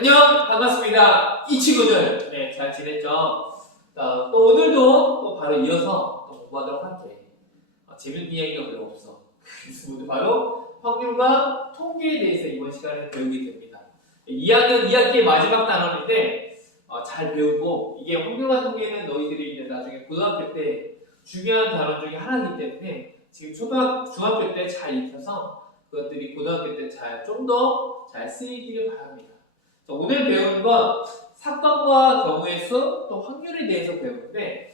안녕, 반갑습니다. 이 친구들, 네, 잘 지냈죠? 또 오늘도 또 바로 이어서 또 공부하도록 할게. 재밌는 이야기가 별로 없어. 그래서 오늘 바로 확률과 통계에 대해서 이번 시간에 배우게 됩니다. 2학기의 마지막 단원인데 잘 배우고, 이게 확률과 통계는 너희들이 이제 나중에 고등학교 때 중요한 단원 중에 하나이기 때문에 지금 중학교 때 잘 익혀서 그것들이 고등학교 때 좀 더 잘 쓰이기를 바랍니다. 오늘 배우는 건 사건과 경우의 수, 또 확률에 대해서 배우는데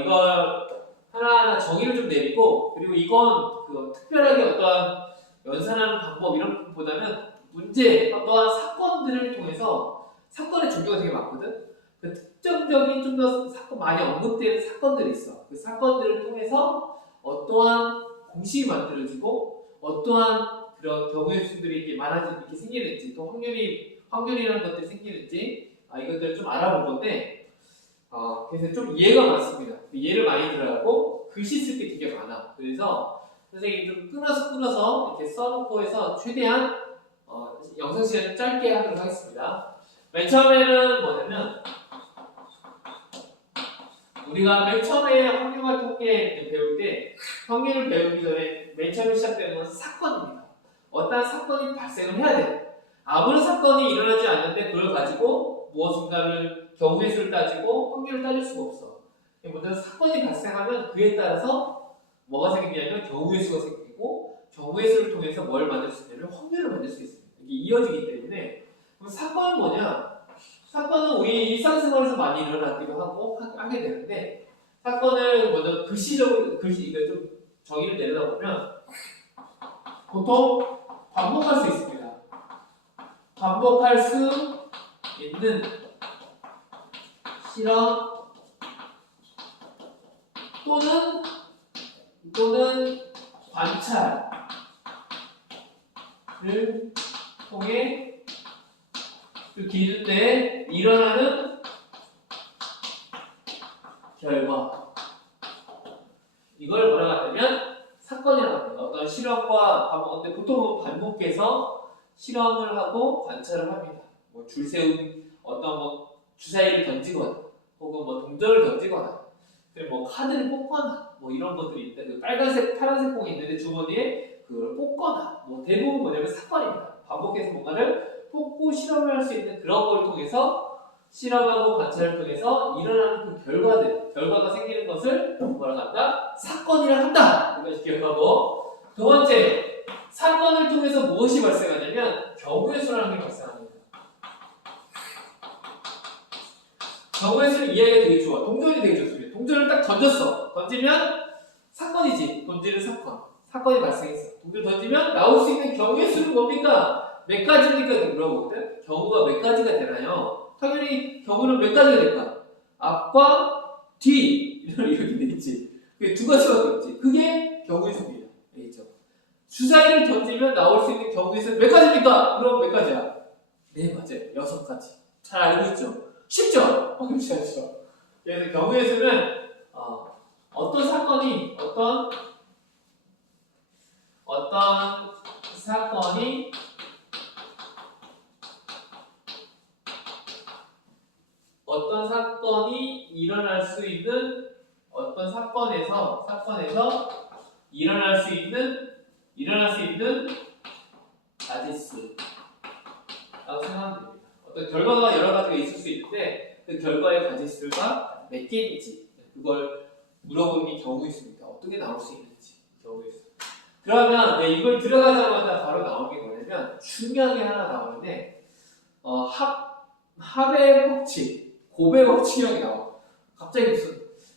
이걸 하나하나 정의를 좀 내리고, 그리고 이건 특별하게 어떠한 연산하는 방법 이런 것보다는 문제, 어떠한 사건들을 통해서 사건의 종류가 되게 많거든? 그 특정적인 좀 더 사건 많이 언급되는 사건들이 있어. 그 사건들을 통해서 어떠한 공식이 만들어지고 어떠한 그런 경우의 수들이 이렇게 생기는지, 또 확률이라는 것들이 생기는지 이것들을 좀 알아볼 건데 그래서 좀 이해가 많습니다. 이해를 많이 들어가고 글씨 쓸 게 되게 많아. 그래서 선생님이 좀 끊어서 이렇게 써놓고 해서 최대한 영상 시간을 짧게 하도록 하겠습니다. 맨 처음에는 뭐냐면 우리가 맨 처음에 확률과 통계 배울 때 확률을 배우기 전에 맨 처음에 시작되는 것은 사건입니다. 어떠한 사건이 발생을 해야 돼요. 아무런 사건이 일어나지 않는데 그걸 가지고 무엇인가를 경우의 수를 따지고 확률을 따질 수가 없어. 먼저 사건이 발생하면 그에 따라서 뭐가 생기냐면 경우의 수가 생기고, 경우의 수를 통해서 뭘 만들 수 있냐면 확률을 만들 수 있습니다. 이게 이어지기 때문에. 그럼 사건은 뭐냐? 사건은 우리 일상생활에서 많이 일어나기도 하고 하게 되는데, 사건을 먼저 이거 좀 정의를 내려다 보면 보통 반복할 수 있습니다. 반복할 수 있는 실험 또는 관찰을 통해 그 기준 내에 일어나는 결과, 이걸 뭐라고 하냐면 사건이라고 합니다. 어떤 실험과 근데 보통은 반복해서 실험을 하고 관찰을 합니다. 뭐 줄 세운 어떤 주사위를 던지거나, 혹은 동전을 던지거나, 그리고 카드를 뽑거나, 이런 것들이 있다. 그 빨간색, 파란색 공이 있는데 주머니에 그걸 뽑거나, 대부분 뭐냐면 사건입니다. 반복해서 뭔가를 뽑고 실험을 할 수 있는 그런 걸 통해서, 실험하고 관찰을 통해서 일어나는 그 결과가 생기는 것을 뭐라고 한다? 사건이라 한다! 이것을 기억하고, 두 번째, 사건을 통해서 무엇이 발생하냐면 경우의 수라는 게 발생합니다. 경우의 수는 이해가 되게 좋아. 동전이 되게 좋습니다. 동전을 딱 던지면 사건이지. 던지는 사건이 발생했어. 동전을 던지면 나올 수 있는 경우의 수는 뭡니까? 몇 가지입니까? 물어보거든. 경우가 몇 가지가 되나요? 당연히 경우는 몇 가지가 될까? 앞과 뒤 이렇게 돼 있지. 그게 두 가지밖에 없지. 그게 경우의 수입니다. 알겠죠? 주사위를 던지면 나올 수 있는 경우의 수는 몇 가지입니까? 그럼 몇 가지야? 네, 맞아요. 6가지. 잘 알고 있죠? 쉽죠? 어렵지 않죠? 그래서 경우의 수는 어떤 사건이 일어날 수 있는 어떤 사건에서 일어날 수 있는 가지수라고 생각하면 됩니다. 어떤 결과가 여러 가지가 있을 수 있는데 그 결과의 가지수가 몇 개인지 그걸 물어보는 게 경우의 수입니다. 어떻게 나올 수 있는지 경우의 수. 그러면 이걸 들어가자마자 바로 나오는 게 뭐냐면 중요한 게 하나 나오는데 합의 법칙, 곱의 법칙이라는 게 나와. 갑자기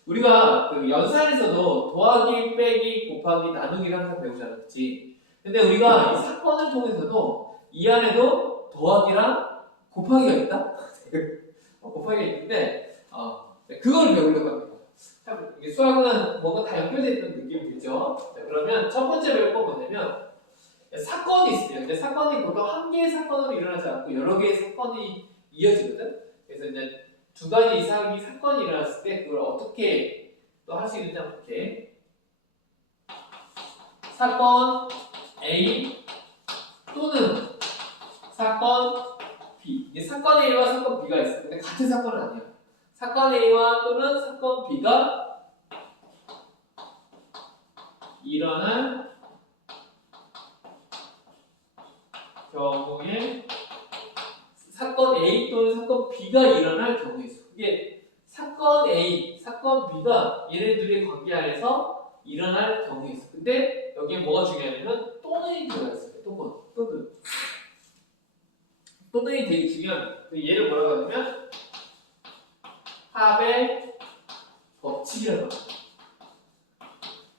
우리가 그 연산에서도 더하기, 빼기, 곱하기, 나누기를 항상 배우잖아, 그렇지? 근데 우리가 이 사건을 통해서도 이 안에도 더하기랑 곱하기가 있다? 곱하기가 있는데 그걸 배우려고 합니다. 수학은 뭔가 다 연결되어 있는 느낌이 들죠? 자, 그러면 첫 번째 배울 건 뭐냐면 사건이 있습니다. 근데 사건이 보통 한 개의 사건으로 일어나지 않고 여러 개의 사건이 이어지거든? 그래서 이제 두 가지 이상의 사건이 일어났을 때 그걸 어떻게 또 할 수 있는지 한번 볼게. 사건 A 또는 사건 B. 이게 사건 A와 사건 B가 있어. 근데 같은 사건은 아니야. 사건 A와 또는 사건 B가 일어날 경우에 사건 A 또는 사건 B가 일어날 경우에 있어. 이게 사건 A, 사건 B가 얘네들의 관계 안에서 일어날 경우에 있어. 근데 여기에 뭐가 중요하냐면 또는이 들어가 있어요. 또는이 되게 중요합니다. 얘를 뭐라고 하냐면 합의 법칙이라고 합니다.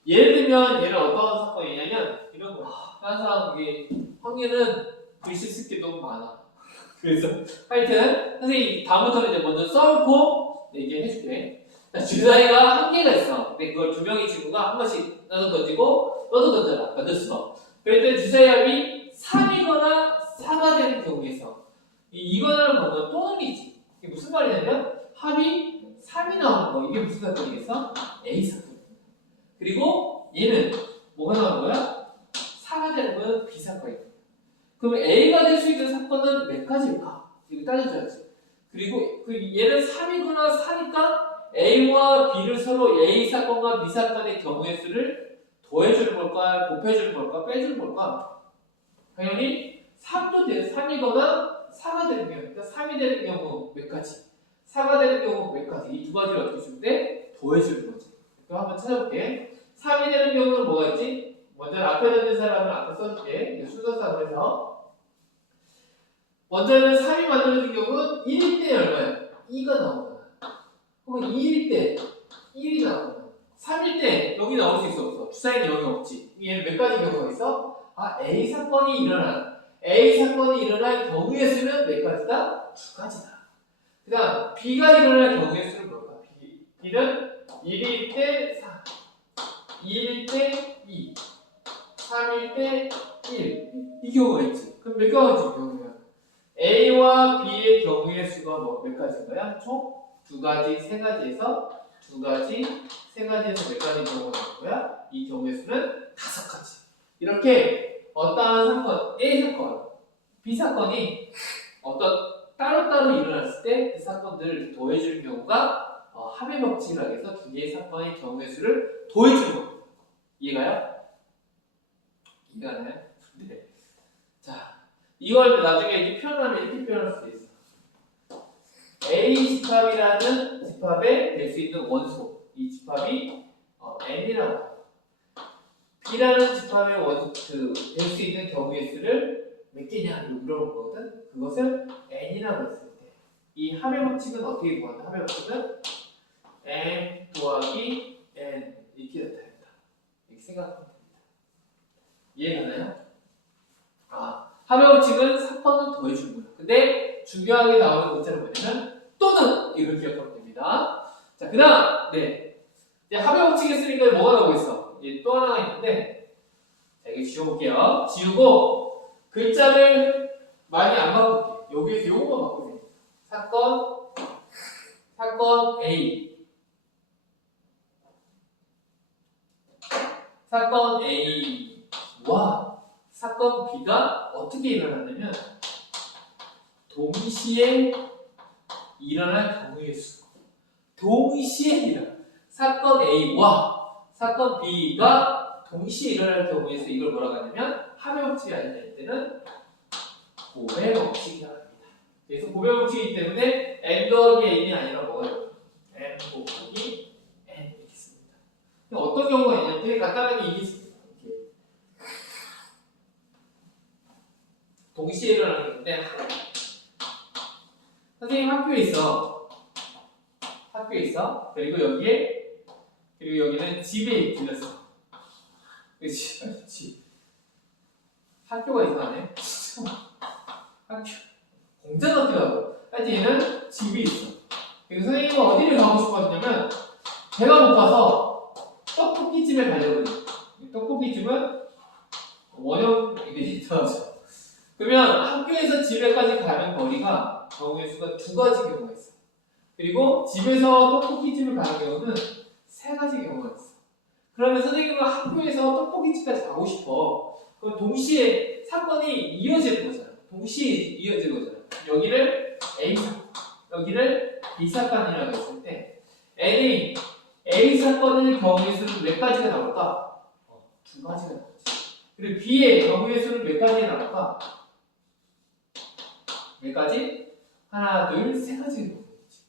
예를 들면 얘는 어떤 사건이냐면 이런 거야. 다른 사람 이게 확률은 글씨 쓸 게 너무 많아. 그래서 하여튼 선생님 다음부터는 이제 먼저 써놓고 얘기해줄게. 주사위가 한 개가 있어. 근데 그걸 두 명의 친구가 한 번씩 나도 던지고 너도 던져라. 던졌어. 그럴 때 주사위 합이 3이거나 4가 되는 경우에서 이거는 뭐냐 또는이지. 이게 무슨 말이냐면 합이 3이 나오는 거. 이게 무슨 사건이겠어? A 사건. 그리고 얘는 뭐가 나오는 거야? 4가 되는 건 B 사건이야. 그럼 A가 될 수 있는 사건은 몇 가지일까? 이거 따져줘야지. 그리고 얘는 3이거나 4니까 A와 B를 서로 A 사건과 B 사건의 경우의 수를 더해주는 걸까? 곱해주는 걸까? 빼주는 걸까? 당연히 3도 돼. 3이거나 4가 되는 경우. 그러니까 3이 되는 경우 몇 가지? 4가 되는 경우 몇 가지? 이 두 가지를 어떻게 쓸 때? 더해주는 거지. 그럼 한번 찾아볼게. 3이 되는 경우는 뭐가 있지? 먼저 앞에 던진 사람은 앞에 써줄게. 순서상으로 해서. 먼저는 3이 만들어진 경우는 1일 때 얼마야? 2가 나오잖아. 혹은 2일 때 1이 나오잖아. 3일 때 여기 나올 수 있어 없어? 주사위는 여기 없지. 얘는 몇 가지 경우가 있어? A 사건이 일어날 경우의 수는 몇 가지다? 두 가지다. 그 다음 B가 일어날 경우의 수는 뭘까? B는 1일 때 4, 2일 때 2, 3일 때 1. 이 경우가 있지. 그럼 몇 가지 경우야? A와 B의 경우의 수가 몇 가지인 거야? 총 두 가지, 세 가지에서 두 가지, 세 가지에서 몇 가지 경우가 나온 거야? 이 경우의 수는 5가지. 이렇게 어떠한 사건, A 사건, B 사건이 어떤 따로따로 일어났을 때 그 사건들을 더해주는 경우가 합의 법칙이라고 해서 두 개의 사건의 경우의 수를 더해주는 겁니다. 이해가요? 이해가나요? 네. 자, 이걸 나중에 이렇게 표현하면 이렇게 표현할 수도 있어. A 집합이라는 집합에 될 수 있는 원소, 이 집합이 n이라고 합니다. B라는 집합의 될 수 있는 경우의 수를 몇 개냐 물어본 거거든. 그것을 n이라고 했을 때 이 합의 법칙은 어떻게 구하나? 합의 법칙은 n 더하기 n 이렇게 나타낸다. 이렇게 생각하면 됩니다. 이해가나요? 합의 법칙은 사건을 더해주는 거야. 근데 중요하게 나오는 문자는 뭐냐면 또는 이걸 기억하면 됩니다. 자, 그다음 이제 합의 법칙에 쓰니까 뭐가 나오고 있어? 또 하나가 있는데 자, 이거 지워볼게요. 지우고 글자를 많이 안 바꿀게. 여기에서 요거만 바꾸면 돼. 사건 A, 사건 A와 사건 B가 어떻게 일어났냐면 동시에 일어날 경우의 수. 동시에 일어나. 사건 A와 사건 B가 동시에 일어날 경우의 수. 이걸 뭐라고 하냐면 합의 법칙이 아니라 이때는 곱의 법칙이라고 합니다. 그래서 곱의 법칙이기 때문에 n 더하기 n이 아니라 뭐가 돼요? n 곱하기 n 이렇게 씁니다. 어떤 경우가 있냐면 되게 간단하게 이게 동시에 일어나는 건데 선생님 학교에 있어. 그리고 여기는 집에 들렸어. 그치? 학교가 이상하네. 학교 공장 같기도 하고. 하여튼 얘는 집이 있어. 그래서 선생님은 어디를 가고 싶어 하냐면 배가 고파서 떡볶이집에 가려고 해. 떡볶이집은 원형이 있더라고요. 그러면 학교에서 집에까지 가는 거리가 경우의 수가 두 가지 경우가 있어. 그리고 집에서 떡볶이집을 가는 경우는 세 가지 경우가 있어. 그러면 선생님은 학교에서 떡볶이집까지 가고 싶어. 그럼 동시에 사건이 이어지는 거잖아. 동시에 이어지는 거잖아. 여기를 A 사건, 여기를 B 사건이라고 했을 때 N이 A 사건의 경우의 수는 몇 가지가 나올까? 두 가지가 나오지. 그리고 B의 경우의 수는 몇 가지가 나올까? 몇 가지? 하나, 둘, 세 가지가 나오겠지.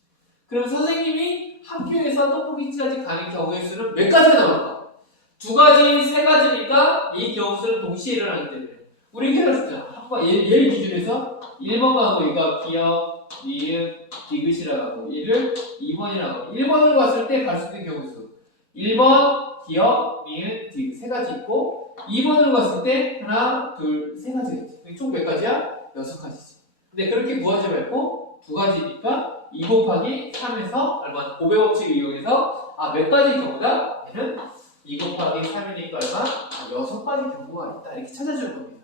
그럼 선생님이 학교에서 떡볶이집까지 가는 경우의 수는 몇 가지가 나올까? 두 가지, 세 가지니까 이 경우 수는 동시에 일어나기 때문에 우리 계산했잖아. 학과 얘 기준에서 1번하고 이거 기억, 니은, 디귿이라고 하고 얘를 2번이라고 하고 1번으로 갔을 때 갈 수 있는 경우 수 1번, 기억, 니은, 디귿 세 가지 있고 2번으로 갔을 때 하나, 둘, 세 가지가 있지. 총 몇 가지야? 6가지지. 근데 그렇게 구하지 말고 두 가지니까 2 곱하기 3에서 얼마? 고배 법칙을 이용해서 몇 가지 경우다? 얘는 2 곱하기 3이니까 얼마? 6가지 경우가 있다. 이렇게 찾아주는 겁니다.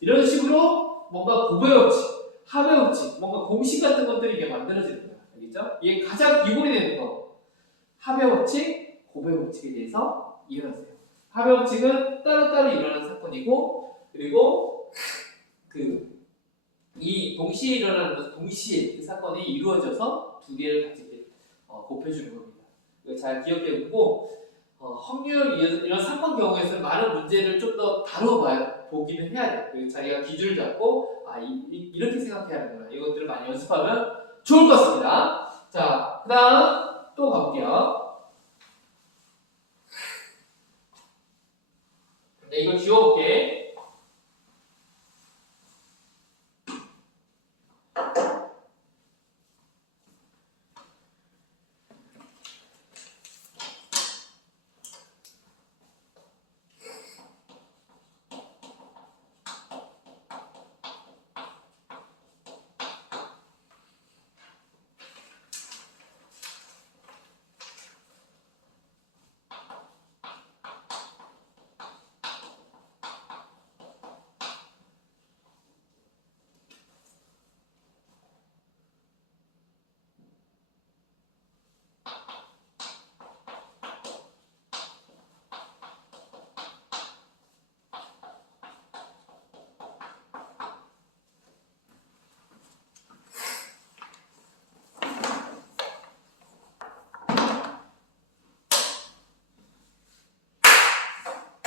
이런 식으로 뭔가 고배 법칙, 합의 법칙, 뭔가 공식 같은 것들이 이게 만들어지는 거야. 알겠죠? 이게 가장 기본이 되는 거. 합의 법칙, 고배 법칙에 대해서 이해하세요. 합의 법칙은 따로따로 일어나는 사건이고, 그리고 이 동시에 일어나는 것은 동시에 그 사건이 이루어져서 두 개를 같이 곱해주는 겁니다. 이거 잘 기억해두고 확률 이런 사건 경우에서는 많은 문제를 좀 더 보기는 해야 돼. 자기가 기준을 잡고 이렇게 생각해야 하는구나. 이것들을 많이 연습하면 좋을 것 같습니다. 자, 그 다음 또 가볼게요. 네, 이거 지워볼게.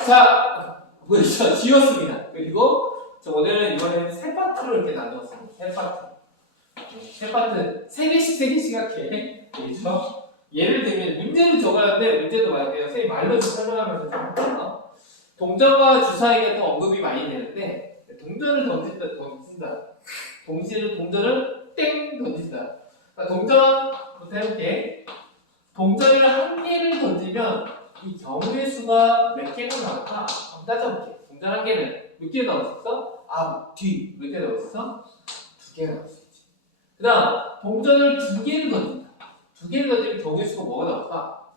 자, 지웠습니다. 그리고 오늘은 이번에는 세 파트로 이렇게 나누었습니다. 세 파트. 세 파트, 세 개씩 할게. 그렇죠? 예를 들면 문제는 적어놨는데 문제도 말해요. 선생님 말로 좀 설명하면서 좀 할게요. 동전과 주사위가 또 언급이 많이 되는데 동전을 던진다. 동시에 동전을 땡 던진다. 그러니까 동전부터 해볼게. 동전을 한 개를 던지면 이 경우의 수가 몇 개가 나올까? 한번 따져볼게. 동전 한 개는 몇 개 나올 수 있어? 뒤. 몇 개 나올 수 있어? 2개가 나올 수 있지. 그 다음, 동전을 2개를 던진다. 2개를 던지면 경우의 수가 뭐가 나올까?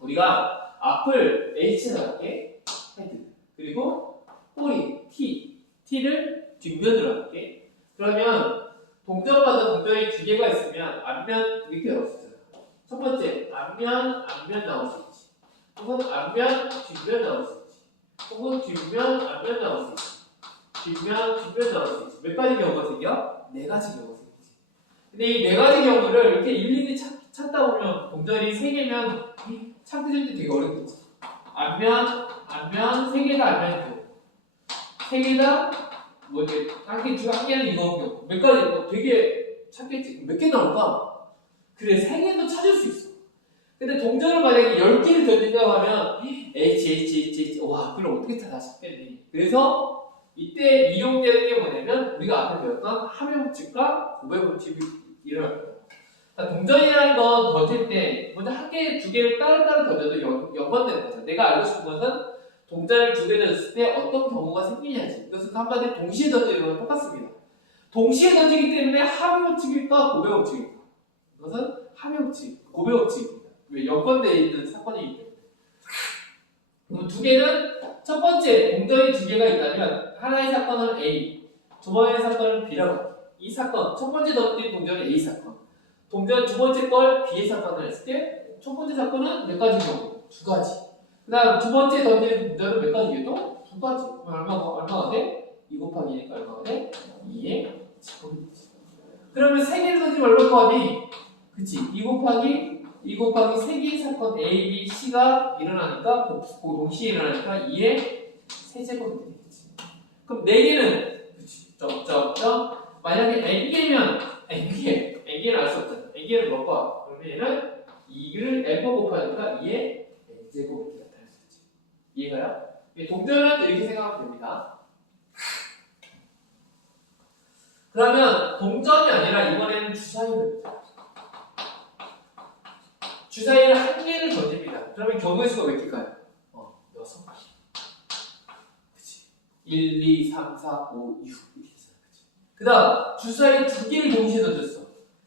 우리가 앞을 H로 할게. 헤드. 그리고 꼬리, T를 뒷면으로 할게. 그러면 동전마다 동전이 2개가 있으면 앞면 이렇게 나올 수 있잖아. 첫 번째, 앞면 나올 수 있지. 혹은 앞면, 뒷면 나올 수 있지. 혹은 뒷면, 앞면 나올 수 있지. 뒷면 나올 수 있지. 몇 가지 경우가 생겨? 4가지 경우가 생기지. 근데 이 4가지 경우를 이렇게 일일이 찾다 보면 동전이 3개면 찾을 때 되게 어렵겠지. 앞면, 3개가 앞면이고 3개가 이게 한 개는 이거고 몇 가지 되게 찾겠지. 몇 개 나올까? 그래, 3개도 찾을 수 있어. 근데 동전을 만약에 10개를 던진다고 하면 H 와, 그걸 어떻게 찾아 싶겠니? 그래서 이때 이용되는 게 뭐냐면 우리가 앞에 배웠던 합의 법칙과 고배 법칙이 일어날 거예요. 동전이라는 건 던질 때 먼저 한 개, 2개를 따로따로 던져도 연관되는 거죠. 내가 알고 싶은 것은 동전을 2개 던졌을 때 어떤 경우가 생기냐지. 이것은 한마디로 동시에 던지는 거랑 똑같습니다. 동시에 던지기 때문에 합의 법칙일까 고배 법칙일까? 이것은 합의 법칙, 고배 법칙입니다. 왜? 연관되어 있는 사건이기 때문에. 그럼 2개는 첫 번째 동전이 2개가 있다면 하나의 사건은 A, 두 번의 사건은 B라고 합니다. 이 사건, 첫 번째 던진 동전은 A 사건, 동전 두 번째 걸 B의 사건을 했을 때 첫 번째 사건은 몇 가지 경우? 2가지. 그 다음 두 번째 던지는 동전은 몇 가지겠죠? 2가지. 그럼 얼마가 돼? 2 곱하기 2니까 얼마가 돼? 2의 제곱이 되지. 그러면 3개를 던지면 얼마 더하니? 그치? 2 곱하기 3개의 사건 A, B, C가 일어나니까 동시에 일어나니까 2의 세제곱이 되겠지. 그럼 4개는 그치? 점점점 만약에 n개면 n개는 알 수 없잖아. n개는 몇 번? 그러면 얘는 2를 n번 곱하니까 2의 n제곱이 되겠다 할 수 있지. 이해가요? 동전은 이렇게 생각하면 됩니다. 그러면 동전이 아니라 이번에는 주사위를 한 개를 던집니다. 그러면 경우의 수가 몇 개일까요? 6개. 그치? 1, 2, 3, 4, 5, 6 이렇게 있어요. 그치? 그 다음 주사위 2개를 동시에 던졌어.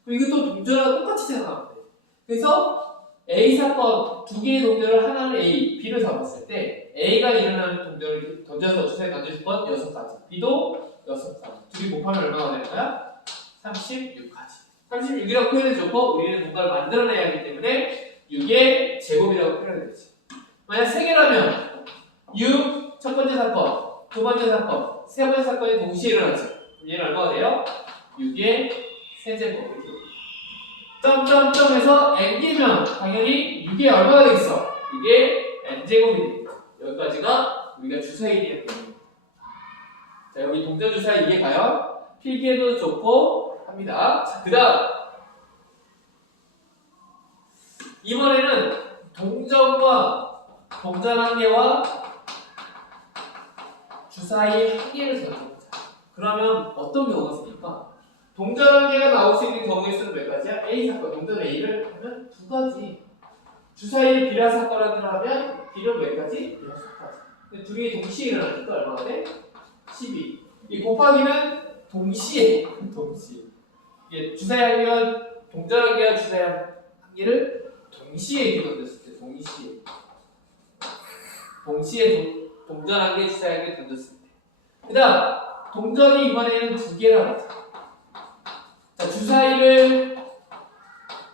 그럼 이것도 동전하고 똑같이 생각하면 돼. 그래서 A 사건 2개의 동전을 하나는 A, B를 잡았을 때 A가 일어나는 동전을 던져서 주사위에 던질 건 6가지, B도 6가지. 둘이 곱하면 얼마가 되는 거야? 36가지. 36이라고 표현해줬고 우리는 뭔가를 만들어내야 하기 때문에 6의 제곱이라고 표현해주지. 만약 3개라면 6 첫 번째 사건, 두 번째 사건, 세 번째 사건이 동시에 일어나죠. 그럼 얘는 얼마가 돼요? 6의 세제곱. 점점점에서 n개면 당연히 6에 얼마가 되겠어? 6의 n제곱이 되겠죠. 여기까지가 우리가 주사위에 대한 내용입니다. 자, 여기 동전 주사위 이해가요? 필기해도 좋고 합니다. 자, 그 다음 이번에는 동전 한 개와 주사위 한 개를 적어보자. 그러면 어떤 경우가 생길까? 동전 한 개가 나올 수 있는 경우의 수는 몇 가지야? A 사건, 동전 A를 하면 2가지. 주사위를 B라 사건을 하면 B는 몇 가지? 6가지. 근데 둘이 동시에 일어나니까 얼마가 돼? 12. 이 곱하기는 동시에. 이게 주사위 한 개와 동전 한 개와 주사위 한 개를 동시에 이렇게 던졌을 때, 동전 한 개, 주사위 한 개 던졌을 때. 그 다음, 동전이 이번에는 2개라고 하자. 자, 주사위를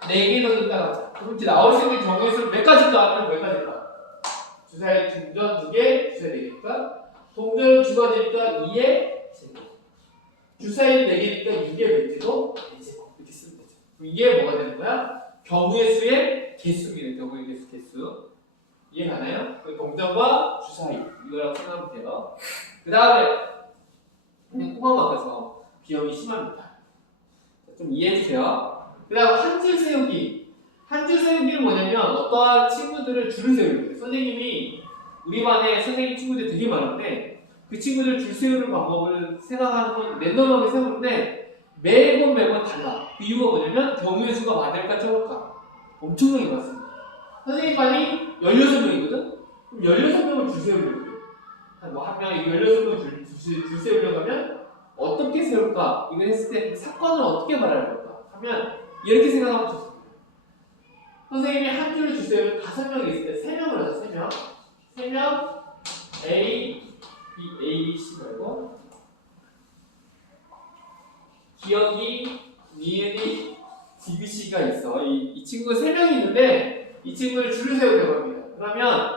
4개 던졌다고 하자. 그럼 이제 나올 수 있는 경우의 수는 몇 가지일까? 하면 몇 가지일까? 주사위 동전 2개, 주사위 4개니까. 동전 2가지니까 2의 제곱. 주사위 4개니까 6의 몇 제곱? 4제곱. 이렇게 쓰면 되죠. 그럼 이게 뭐가 되는 거야? 경우의 수의 개수입니다. 경우의 개수. 이해 가나요? 동전과 주사위. 이거라고 생각하면 돼요. 그 다음에, 그냥 꼬마 바꿔서 비염이 심합니다. 좀 이해해주세요. 그 다음 한 줄 세우기. 한 줄 세우기는 뭐냐면 어떠한 친구들을 줄을 세우는 거예요. 선생님이 우리 반에 선생님 친구들 되게 많은데 그 친구들 줄 세우는 방법을 생각하는 건 랜덤하게 세우는데 매번 달라. 그 이유가 뭐냐면 경우의 수가 많을까 적을까? 엄청나게 많습니다. 선생님 반이 16명이거든? 그럼 16명을 줄 세우려고 해요. 한 명이 16명을 줄 세우려고 하면 어떻게 세울까? 이걸 했을 때 사건을 어떻게 말할 걸까? 하면 이렇게 생각하면 좋습니다. 선생님이 한 줄을 주세요. 5명이 있을 때 3명을 하자. 3명 A, B, C 말고 기억이, 니은이, 디귿이가 있어. 이 친구 3명이 있는데 이 친구를 줄을 세우려고 합니다. 그러면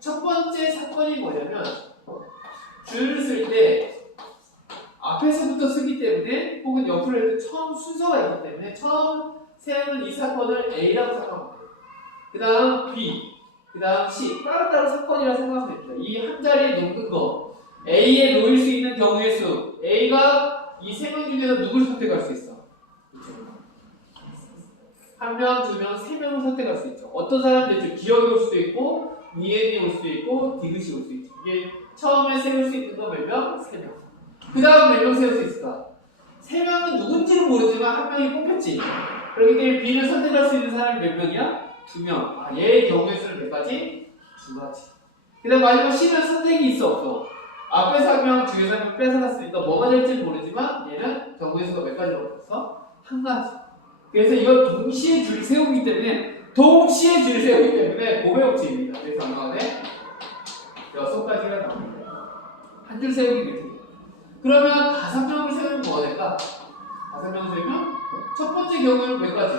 첫 번째 사건이 뭐냐면 줄을 쓸 때 앞에서부터 쓰기 때문에 혹은 옆으로 할 때 처음 순서가 있기 때문에 처음 세우는 이 사건을 A라고 생각하면 돼요. 그 다음 B, 그 다음 C 따로따로 사건이라고 생각하면 됩니다. 이 한 자리에 놓는 거 A에 놓일 수 있는 경우의 수 A가 이 3명 중에서 누굴 선택할 수 있어? 한 명, 2명, 3명을 선택할 수 있죠. 어떤 사람들이 기억이 올 수도 있고 니은이 올 수도 있고 디귿이 올 수 있죠. 이게 처음에 세울 수 있는 건 몇 명? 3명. 그 다음 몇 명 세울 수 있을까? 3명은 누군지는 모르지만 한 명이 뽑혔지. 그렇기 때문에 B를 선택할 수 있는 사람이 몇 명이야? 2명. 얘의 경우의 수는 몇 가지? 2가지. 그 다음 마지막 C는 선택이 있어 없어? 앞에서 한 명, 뒤에서 한 명 뺏어갔으니까 뭐가 될지는 모르지만 얘는 경우의 수가 몇 가지로 바뀌었어? 1가지. 그래서 이건 동시에 줄 세우기 때문에 고배옥칙입니다. 그래서 얼마가 돼? 6가지가 나옵니다. 한 줄 세우기 метод. 그러면 5명을 세우면 뭐가 될까? 5명을 세우면 첫 번째 경우는 몇 가지?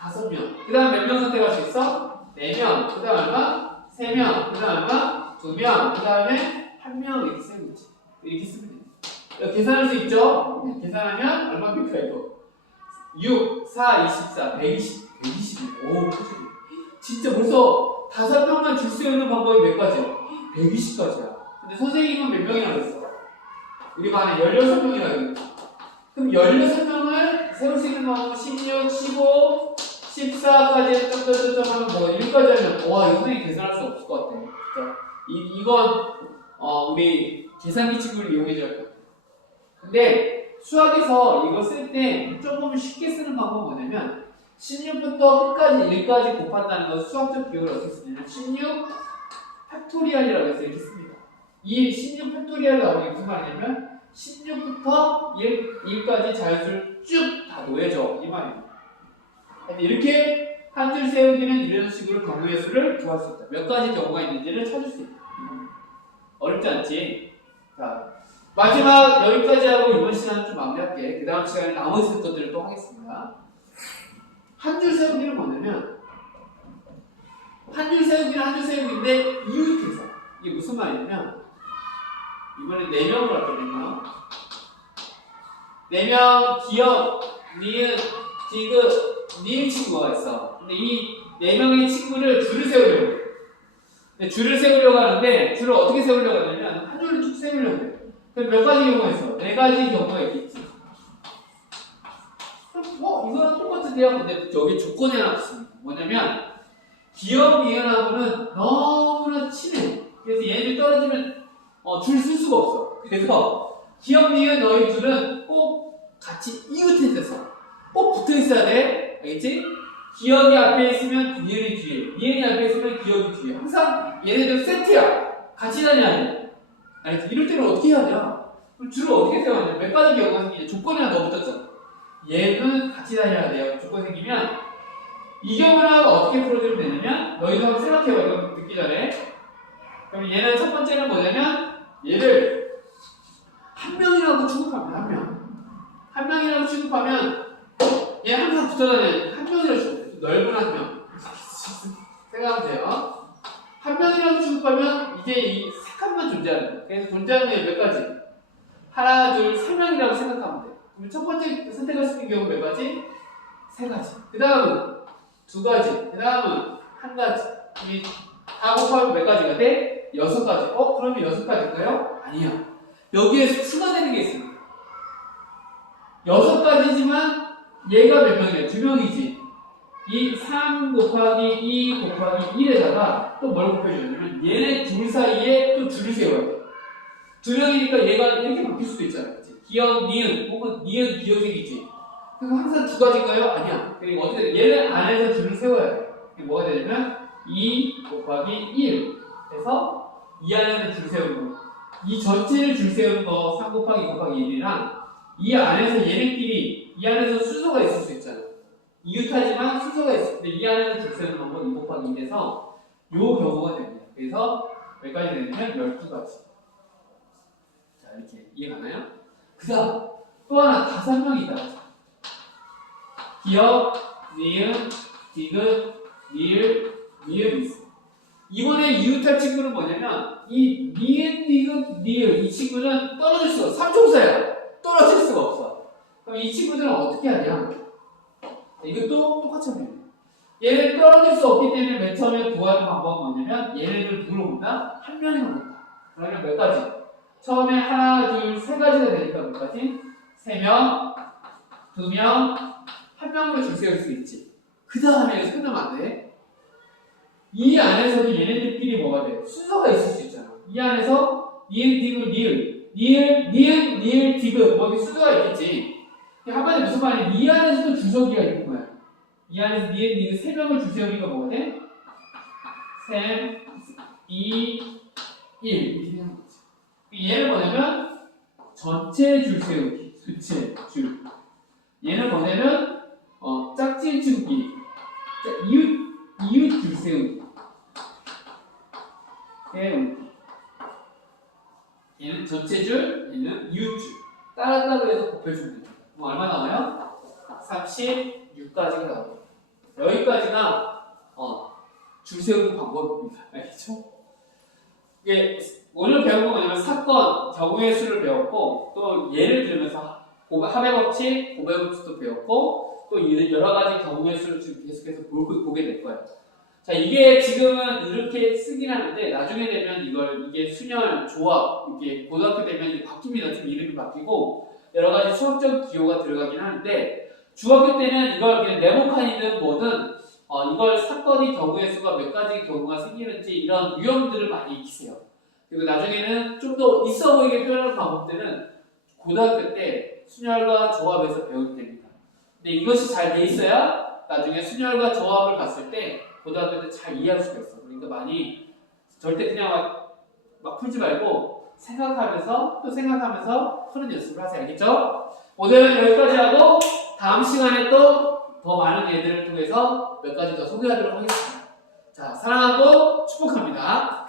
5명. 그 다음 몇 명 선택할 수 있어? 4명. 그 다음 얼마? 3명. 그 다음 얼마? 2명. 그 다음에 1명 이렇게 쓰면 되지. 이렇게 쓰면 돼. 계산할 수 있죠? 계산하면 얼마입니까 이거? 6, 4, 24, 120, 120. 오, 진짜 벌써 5명만 줄 세우는 방법이 몇 가지야? 120가지야. 근데 선생님은 몇 명이라고 했어? 우리 반에 16명이라고 했어. 그럼 16명을 세울 수 있는 방법은 16, 15, 14까지 점점점점 하면 뭐 1까지 하면 와 이거 선생님 계산할 수 없을 것 같아. 진짜 이건 우리 계산기 친구를 이용해줘야 할 것 같아. 근데 수학에서 이거 쓸 때 조금 쉽게 쓰는 방법은 뭐냐면 16부터 끝까지 1까지 곱한다는 건 수학적 기호를 어떻게 쓰냐면 16 팩토리얼이라고 해서 이렇게 씁니다. 이 16 팩토리얼이 나오는 게 무슨 말이냐면 16부터 1까지 자연수를 쭉 다 더해줘 이 말입니다. 이렇게 한 줄 세우기는 이런 식으로 경우의 수를 구할 수 있다. 몇 가지 경우가 있는지를 찾을 수 있다. 어렵지 않지? 자, 마지막 여기까지 하고 이번 시간은 좀 마무리할게. 그 다음 시간에 나머지 것들을 또 하겠습니다. 한 줄 세우기는 뭐냐면 한 줄 세우기는 한 줄 세우기인데 이웃해서 이게 무슨 말이냐면 이번에 4명으로 할거든요. 4명 기억, 니은, 디귿, 니은 친구가 있어. 근데 이 4명의 친구를 줄을 세우려고 해. 근데 줄을 세우려고 하는데 줄을 어떻게 세우려고 하냐면 한 줄을 쭉 세우려고 해. 그럼 몇 가지 경우가 있어? 4가지 경우가 있겠지. 이거랑 똑같은데요? 근데 여기 조건이 하나 있습니다. 뭐냐면 기억, 니은하고는 너무나 친해. 그래서 얘네들 떨어지면 줄 쓸 수가 없어. 그래서 기억, 니은 너희 둘은 꼭 같이 이웃해서 꼭 붙어 있어야 돼. 알겠지? 기억이 앞에 있으면 니은이 뒤에, 니은이 앞에 있으면 기억이 뒤에. 항상 얘네들 세트야. 같이 다녀야 돼. 알겠지? 이럴 때는 어떻게 해야 돼? 그럼 줄을 어떻게 세워야 돼? 몇 가지 경우가 생기냐? 조건이 하나 더 붙었잖아. 얘는 같이 다녀야 돼요. 조건 생기면 이 경우는 어떻게 풀어주면 되냐면 너희도 한번 생각해봐. 이거 듣기 전에. 그럼 얘는 첫 번째는 뭐냐면 얘를 한 명이라고 취급합니다. 한 명. 한 명이라고 취급하면 얘 항상 붙어다녀야 한 명이라고 취급해. 넓은 한 명. 생각하면 돼요. 한 명이라고 취급하면 이제 이 세 칸만 존재하는 거예요. 그래서 존재하는 게 몇 가지? 하나, 둘, 세 명이라고 생각하면 돼요. 그럼 첫 번째 선택할 수 있는 경우 몇 가지? 3가지. 그 다음은 2가지. 그 다음은 1가지. 이 다 곱하면 몇 가지가 돼? 6가지. 그러면 6가지일까요? 아니야. 여기에 수가 되는 게 있습니다. 6가지지만 얘가 몇 명이야? 2명이지. 이 3 곱하기 2 곱하기 1에다가 또 뭘 곱해주냐면 얘네 둘 사이에 또 줄을 세워야 돼. 2명이니까 얘가 이렇게 바뀔 수도 있잖아. 그치? 기억, 니은, 혹은 니은, 기억이지. 그럼 항상 2가지인가요? 아니야. 그리고 어떻게 돼? 얘는 안에서 줄을 세워야 돼. 뭐가 되냐면 2 곱하기 1 해서 이 안에서 줄 세우는 거. 이 전체를 줄 세우는 거 3 곱하기 2 곱하기 1이랑 이 안에서 얘네끼리 이 안에서 순서가 있을 수 있잖아. 이웃하지만 순서가 있을 때 이 안에서 줄 세우는 방법은 2 곱하기 1에서 요 경우가 됩니다. 그래서 몇 가지 되냐면 12가지. 자, 이렇게 이해가나요? 그 다음 또 하나 5명이 있다. 기억, 니은, 디귿, 리을, 미음이 있어. 이번에 이웃할 친구는 뭐냐면 이 니은, 디귿, 리을 이 친구는 떨어질 수가 없어. 삼총사야. 떨어질 수가 없어. 그럼 이 친구들은 어떻게 하냐? 이것도 똑같이 하면 돼요. 얘를 떨어질 수 없기 때문에 맨 처음에 구하는 방법은 뭐냐면 얘네들 누구로 본다? 한 명이만 본다. 그러면 몇 가지? 처음에 하나, 둘, 3가지가 되니까 몇 가지? 3명, 2명, 1명으로 줄 세울 수 있지. 그 다음에 여기서 끝나면 안 돼. 이 안에서도 얘네들끼리 뭐가 돼? 순서가 있을 수 있잖아. 이 안에서 니은, 디귿, 리을, 니은, 리을, 디귿 뭐 이렇게 순서가 있겠지. 한마디로 무슨 말이야? 이 안에서도 줄서기가 있는 거야. 이 안에서 니은, 디귿 3명을 줄 세우니까 뭐가 돼? 3, 2, 1 이렇게 되는 거지. 얘는 뭐냐면 전체 줄 세우기, 수체, 줄. 얘는 뭐냐면 짝지은 친구끼리 이웃 줄 세우기. 얘는 전체 줄, 얘는 이웃 줄. 따로따로 해서 곱해주면 됩니다. 그럼 얼마 나와요? 36가지가 나와요. 여기까지가 줄 세우는 방법입니다. 알겠죠? 이게 오늘 배운 건 뭐냐면 사건, 경우의 수를 배웠고 또 예를 들면서 합의 법칙, 고백 법칙도 배웠고 또 여러 가지 경우의 수를 지금 계속해서 보게 될 거예요. 자, 이게 지금은 이렇게 쓰긴 하는데 나중에 되면 이게 순열, 조합, 이게 고등학교 되면 이게 바뀝니다. 좀 이름이 바뀌고 여러 가지 수학적 기호가 들어가긴 하는데 중학교 때는 이걸 그냥 네모칸이든 뭐든 이걸 사건의 경우의 수가 몇 가지 경우가 생기는지 이런 유형들을 많이 익히세요. 그리고 나중에는 좀 더 있어 보이게 표현하는 방법들은 고등학교 때 순열과 조합에서 배우게 됩니다. 근데 이것이 잘 돼 있어야 나중에 순열과 조합을 봤을 때 고등학교 때 잘 이해할 수가 있어. 그러니까 많이 절대 그냥 막 풀지 말고 생각하면서 또 생각하면서 푸는 연습을 하세요. 알겠죠? 오늘은 여기까지 하고 다음 시간에 또 더 많은 예들을 통해서 몇 가지 더 소개하도록 하겠습니다. 자, 사랑하고 축복합니다.